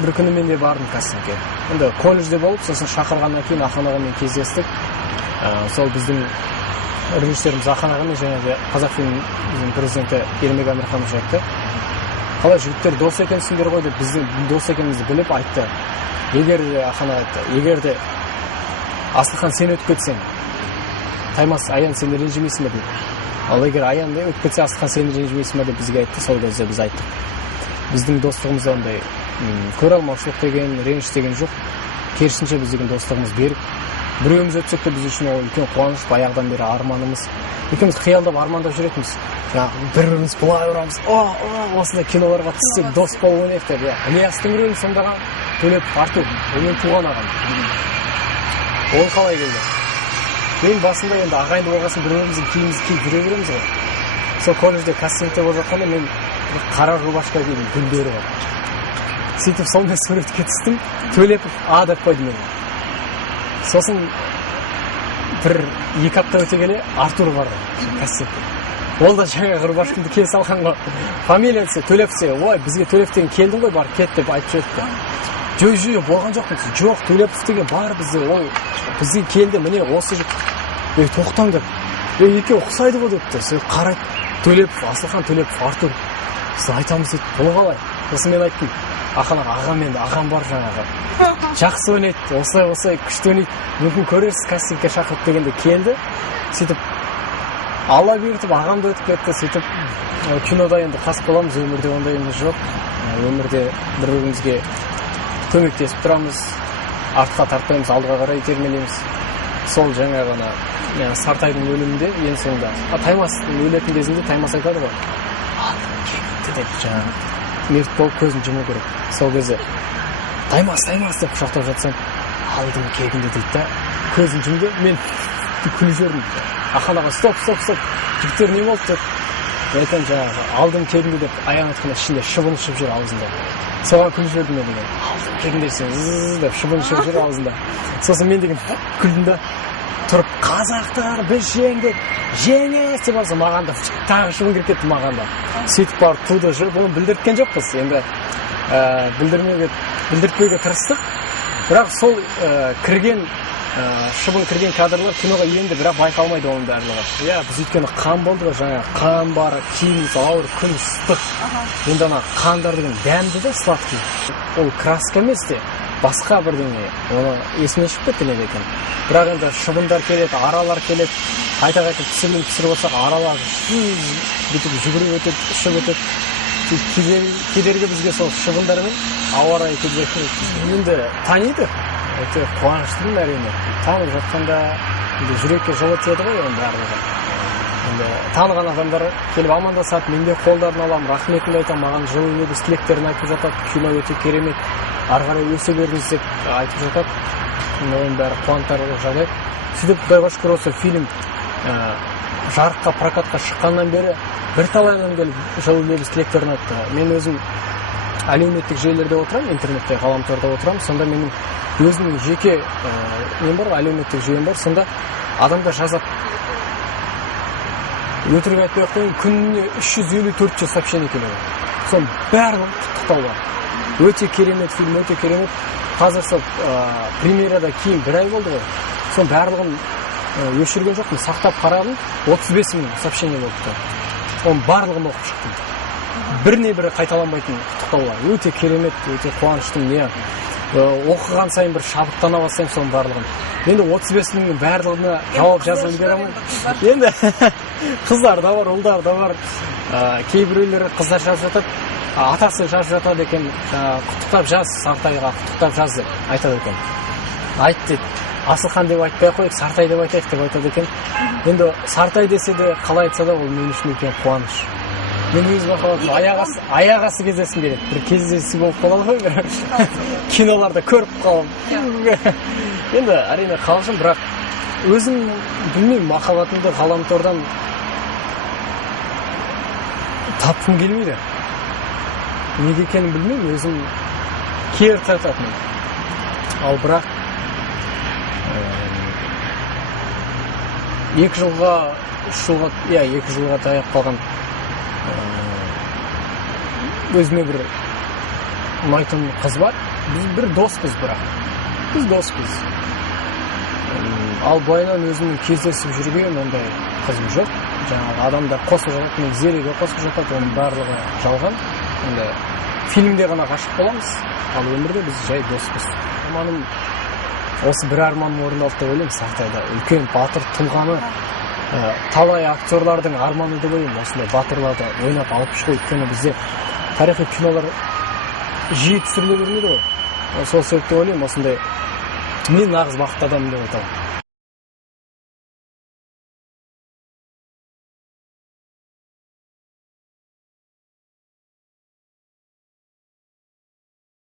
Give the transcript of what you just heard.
бір күні мен де бардым кастингке. Енді колледжде болып, сосын шақырғаннан кейін Ахан ағамен кездестік. Сол біздің режиссеріміз Ахан ағамен және Қазақфильм президенті Ермек Әмірханов айтты. Қалай жігіттер дос екенсіңдер ғой деп біздің дос екенімізді біліп айтты. Егер де Ахан аға айтты, егер де Асылхан сен өтіп кетсең, Таймас Аян сені ренжімейсің бе деп. Ал егер Аян да өтіп кетсе, Асылхан сені ренжімейсің бе деп бізге айтты. Сол кезде біз айттық. Біздің достығымызда ондай көре алмаушылық деген, реніш деген жоқ. Керісінше біздің достығымыз берік. Біреуіміз өтсек те біз үшін ол үлкен қуаныш, баяғыдан бері арманымыз. Екеуміз қиялдап армандап жүретінбіз. Бір-біріміз бұлай ұрамыз. Осындай киноларға түссек дос болып ойнайық деп. Ілиястың рөлін сомдаған Төлепов Артур, онымен туған ағам. Ол қалай келді? Мен басында енді ағайынды болғасын бір-біріміздің киімімізді киіп жүре береміз ғой. Сол колледжде кастингте болып жатқанда мен қара рубашка кидім, гүлдері бар. Сөйтіп сондай суретке түстім. Төлепов А деп қойды мені. Сосын бір 2 апта өте келе Артур барды кастингте. Ол да жаңағы рубашкамды кие салған ғой. Фамилиясы Төлепов, ой, бізге Төлепов деген келдің ғой, бар кет деп айтып жіберді. Жой болған жоқ дейсіз. Жоқ, Төлепов деген бар бізде. Ол бізге келді, міне осы жігіт. Тоқтаңдар. Екеуі ұқсайды ғой депті. Сол қарайды. Төлепов, Асылхан Төлепов, Артур. Сіз айтамыз дейді. Бұл қалай? Сосын мен айттым. Ағам бар жаңағы. Жақсы ойнайды, осылай күшті ойнайды. Мүмкін көрерсіз кастингке шақырып дегенде келді. Сөйтіп алла бұйыртып ағамды өтіп кетті. Сөйтіп кинода енді қас боламыз, өмірде ондайымыз жоқ. Өмірде бір-бірімізге көмектесіп тұрамыз, артқа тартпаймыз, алдыға қарай итермелейміз. Сол жаңағы Сартайдың өлімінде ең соңында. Таймастың өлетін кезінде Таймас айтады ғой. Алдым кегінді деп жаңағы мерт болып көзін жұму керек. Сол кезде Таймас деп құшақтап жатсам, алдым кегінді дейді да, көзін жұмды, мен күліп жібердім. Ахан аға, стоп, жігіттер не болды деп. Мен айтамын жаңағы алдым кегінді деп, Аян айтқанда ішінде шыбын ұшып жүр аузында. Соған күліп жібердім мен деген. Алдым кегінді сен деп шыбын ұшып жүр аузында. Сосын мен деген күлдім да, тұрып, қазақтар біз жеңдік, жеңес деп алса маған да тағы шыбын кіріп кетті маған да. Сөйтіп барып туды жүріп, оны білдірткен жоқпыз. Енді білдіртпеуге тырыстық. Бірақ сол шыбын кірген кадрлар киноға енді бірақ байқалмайды оның барлығы. Біз өйткені қан болды ғой, жаңа қан бар, киіміміз ауыр, күн ыстық. Енді ана қандар деген дәмді де сладкий. Ол краска емес те, басқа бірдеңе. Оны есіне шығып кетті не екен. Бірақ енді шыбындар келеді, аралар келеді. Қайта-қайта пісіріп olsak аралар бүйтіп жүгіріп өтеді, ұшып өтеді. Кедергі бізге сол шыбындармен ауа райы кедергі. Енді таниды. Өте қуаныштымын әрине. Танып жатқанда жүрекке жылы тиеді ғой оның барлығы. Енді таныған адамдар келіп амандасады, мен де қолдарын аламын, рахметімді айтамын, маған жылы лебіз тілектерін айтып жатады, кино өте керемет, ары қарай өсе беріңіз деп айтып жатады. Оның бәрі қуантарлық жағдай. Сөйтіп құдайға шүкір осы фильм жарыққа, прокатқа шыққаннан бері бірталай адам келіп жылы лебіз тілектерін айтты. Мен өзім әлеуметтік желілерде отырамын, интернетте, ғаламторда отырамын. Сонда менің өзімнің жеке әлеуметтік жүйем бар. Сонда адамдар жазады. Өтірік айтпай ақ қояйын, күніне 350-400 сообщение келеді. Сол барлығы құттықтаулар. Өте керемет фильм, өте керемет. Қазір сол премьерада кейін 1 ай болды ғой. Сол барлығын өшірген жоқпын, сақтап қарадым, 35 000 сообщение болыпты. Оның барлығын оқып шықтым. Біріне-бірі қайталанбайтын құттықтаулар. Өте керемет, өте қуаныштым. Оқыған сайын бір шабыттана бастаймын соның барлығын. Енді 35 000-нің барлығына жауап жазып үлгере алмаймын. Енді қыздар да бар, ұлдар да бар. Кейбіреулері қыздар жазып жатады, атасы жазып жатады екен, құттықтап жаз, Сартайға құттықтап жаз деп айтады екен. Айт дейді. Асылхан деп айтпай қойып, Сартай деп айтайық деп айтады екен. Енді Сартай десе де, қалай айтса да, ол мен үшін үлкен қуаныш. Мен өз бақылатым, аяғасы кездесім келеді. Бір кездесі болып қалады ғой, бір киноларда көріп қалам. Енді әрине қалжың, бірақ өзім білмеймін, махаббатымды ғаламтордан тапқым келмейді. Неге екенін білмеймін, өзім кер тартатыным. Ал бірақ 2 жылға, 3 жылға таяп қалған өзіме бір ұнайтын қыз бар. біз бір доспыз, бірақ біз доспыз. Ал былайынан өзімнің кездесіп жүрген ондай қызым жоқ. Жаңағы адамдар қосып жатады, мен Зереге қосып жатады, оның барлығы жалған. Енді фильмде ғана ғашық боламыз, ал өмірде біз жай доспыз. Арманым осы бір арманым орындалды деп ойлаймын. Сақтайда үлкен батыр тұлғаны талай актерлардың арманы деп ойлаймын. Осындай батырларды ойнап алып шығу, өйткені бізде тарихи кинолар жиі түсіріле бермейді ғой. Сол себепті ойлаймын, осындай мен нағыз бақытты адаммын деп айтамын.